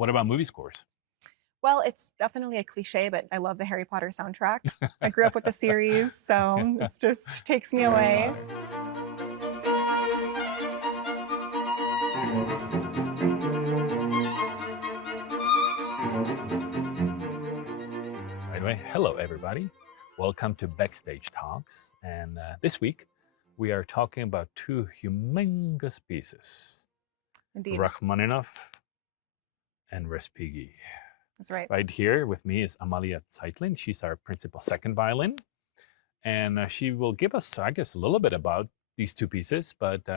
What about movie scores? Well, it's definitely a cliche, but I love the Harry Potter soundtrack. I grew up with the series, so it just takes me away. By the way, hello everybody. Welcome to Backstage Talks. And this week we are talking about two humongous pieces. Indeed. Rachmaninoff and Respighi. That's right. Right here with me is Amalia Zeitlin. She's our principal second violin. And she will give us, I guess, a little bit about these two pieces. But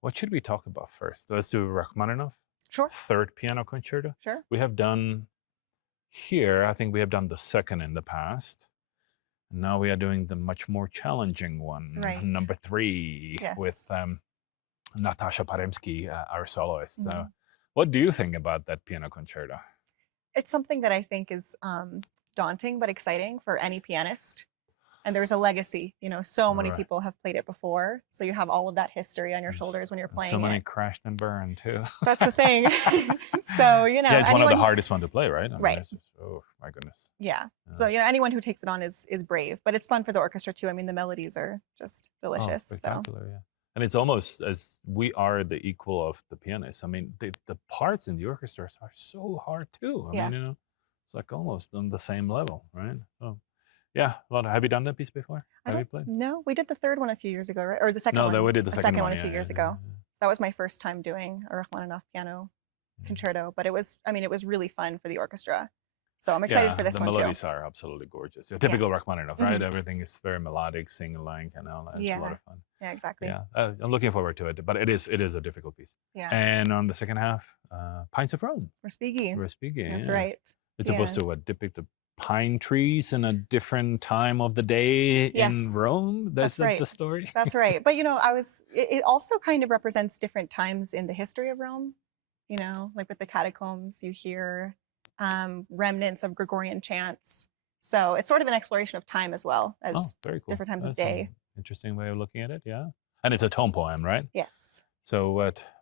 what should we talk about first? Let's do Rachmaninoff. Sure. Third piano concerto. Sure. We have done here, I think we have done the second in the past. Now we are doing the much more challenging one, right. number 3, yes. with Natasha Paremsky, our soloist. What do you think about that piano concerto? It's something that I think is daunting but exciting for any pianist. And there's a legacy, you know, so many people have played it before. So you have all of that history on your shoulders when you're playing so many crashed and burned too. That's the thing. So, you know. Yeah, it's one of the hardest one to play, right? I mean, right. Just, oh, my goodness. Yeah. So, you know, anyone who takes it on is brave. But it's fun for the orchestra too. I mean, the melodies are just delicious. Oh, spectacular, yeah. And it's almost as we are the equal of the pianists. I mean, the parts in the orchestra are so hard too. I mean, you know, it's like almost on the same level, right? So, yeah. Well, have you done that piece before? Have you played? No, we did the third one a few years ago, right? Or the second one. No, we did the second one a few years ago. So that was my first time doing a Rachmaninoff piano concerto. But it was, I mean, it was really fun for the orchestra. So I'm excited for this one too. The melodies are absolutely gorgeous. Yeah, typical Rachmaninoff, right? Everything is very melodic, sing-along, and all that. It's a lot of fun. Yeah, exactly. Yeah, I'm looking forward to it. But it is a difficult piece. Yeah. And on the second half, Pines of Rome. Respighi. That's right. It's supposed to depict the pine trees in a different time of the day in Rome. That's right. The story. That's right. But you know, it also kind of represents different times in the history of Rome. You know, like with the catacombs, you hear remnants of Gregorian chants. So it's sort of an exploration of time as well as very cool. Different times of day. Interesting way of looking at it, yeah. And it's a tone poem, right? Yes. So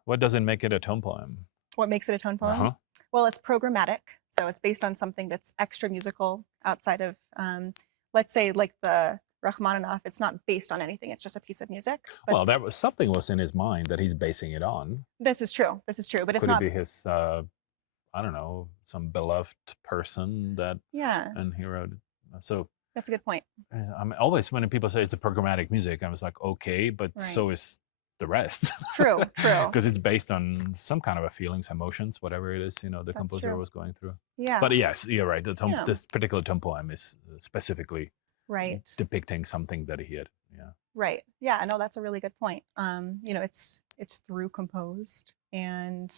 what does it make it a tone poem? What makes it a tone poem? Well, it's programmatic. So it's based on something that's extra musical outside of, let's say, like the Rachmaninoff. It's not based on anything. It's just a piece of music. Well, something was in his mind that he's basing it on. This is true. But it's not. Could it be his, I don't know, some beloved person that, and he wrote it. So that's a good point. I mean, always when people say it's a programmatic music, I was like, okay, but so is the rest. True. Because it's based on some kind of a feelings, emotions, whatever it is, you know, the composer was going through. Yeah. But yes, you're right. This particular tone poem is specifically depicting something that he had. Yeah. Right. Yeah. No, that's a really good point. You know, it's through composed and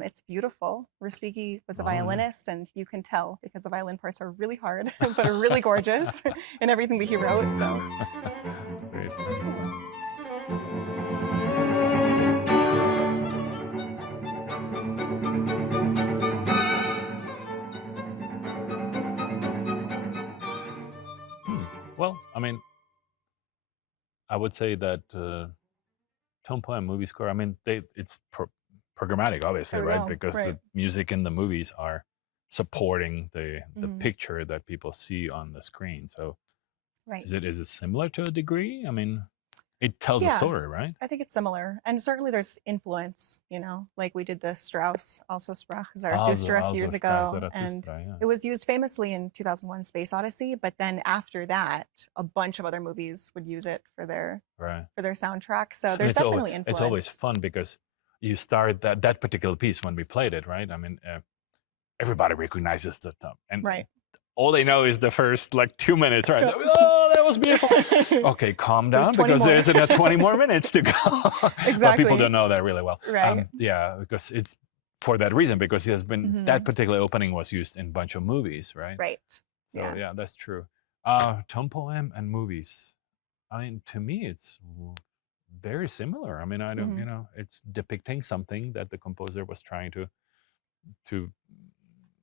it's beautiful. Respighi was a violinist, and you can tell because the violin parts are really hard, but are really gorgeous in everything that he wrote. So. Great. Well, I mean, I would say that tone poem, movie score. I mean, it's programmatic, obviously, right? Because the music in the movies are supporting the picture that people see on the screen. So, is it similar to a degree? I mean, it tells a story, right? I think it's similar, and certainly there's influence. You know, like we did the Strauss also Sprach Zarathustra a few years ago, and it was used famously in 2001: Space Odyssey. But then after that, a bunch of other movies would use it for their soundtrack. So there's definitely influence. It's always fun because you start that particular piece when we played it, right? I mean, everybody recognizes the top, and all they know is the first like 2 minutes, right? Oh, that was beautiful. Okay, calm down because there's 20 more minutes to go. Exactly. But people don't know that really well. Right. Yeah, because it's for that reason, because it has been that particular opening was used in a bunch of movies, right? Right. So yeah, that's true. Tone poem and movies. I mean, to me, it's very similar. I mean, I don't, you know, it's depicting something that the composer was trying to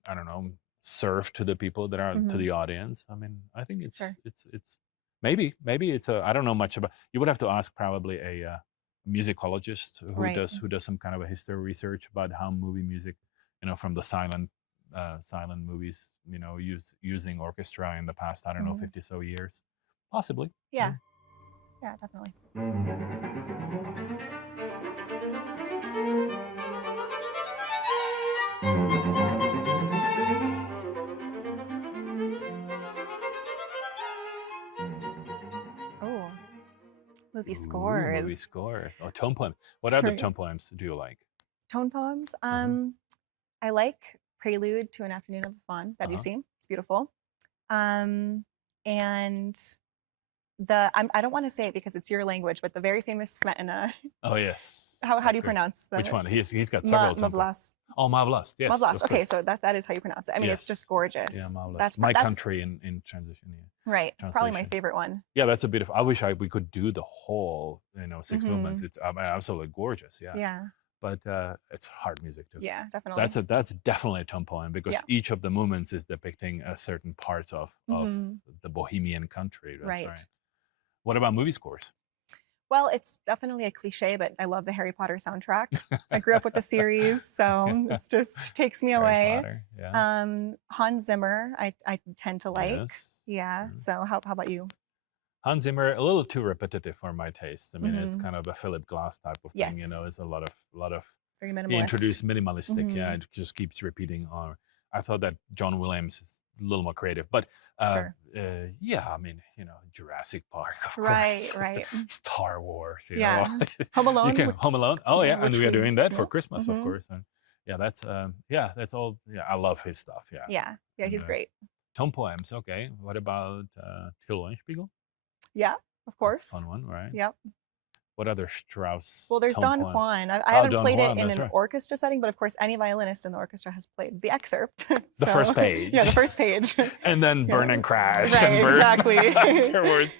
I don't know, serve to the people that are to the audience. I mean, I think it's maybe it's I don't know much about. You would have to ask probably a musicologist who does some kind of a history research about how movie music, from the silent movies, using orchestra in the past, I don't know, 50 so years, possibly. Yeah, definitely. Oh, movie scores. Movie scores. Oh, tone poems. What other tone poems do you like? Tone poems? I like Prelude to an Afternoon of the Faun, Debussy. It's beautiful. And I don't want to say it because it's your language, but the very famous Smetana. Oh yes. How do you pronounce the? Which one? He's got several. Mavlas. Oh, Mavlas. Yes. Mavlas. Okay, so that is how you pronounce it. I mean, it's just gorgeous. Yeah, Mavlas. That's My Country in transition. Yeah. Right. Probably my favorite one. Yeah, that's a bit of. I wish we could do the whole 6 movements. It's absolutely gorgeous. Yeah. Yeah. But it's hard music too. Yeah, definitely. That's definitely a tone poem because each of the movements is depicting a certain parts of the Bohemian country. That's right. What about movie scores? Well, it's definitely a cliche, but I love the Harry Potter soundtrack. I grew up with the series, so it just takes me away. Potter, yeah. Hans Zimmer, I tend to like. Yes. Yeah. So how about you? Hans Zimmer, a little too repetitive for my taste. I mean, it's kind of a Philip Glass type of thing. Yes. It's a lot of. Very minimalist. He introduced minimalistic. Yeah, it just keeps repeating. I thought that John Williams is a little more creative, but yeah, I mean, Jurassic Park, of course. Right. Star Wars. Home Alone. Home Alone. Oh yeah, and we are doing that for Christmas, of course. And that's all. Yeah, I love his stuff. Yeah, he's great. Tone poems. Okay. What about Till Spiegel? Yeah, of course. That's a fun one, right? Yep. What other Strauss? Well, there's Don Juan. I haven't played it in an orchestra setting, but of course, any violinist in the orchestra has played the excerpt. The first page. Yeah, the first page. And then burn and crash. Right, and burn exactly. afterwards.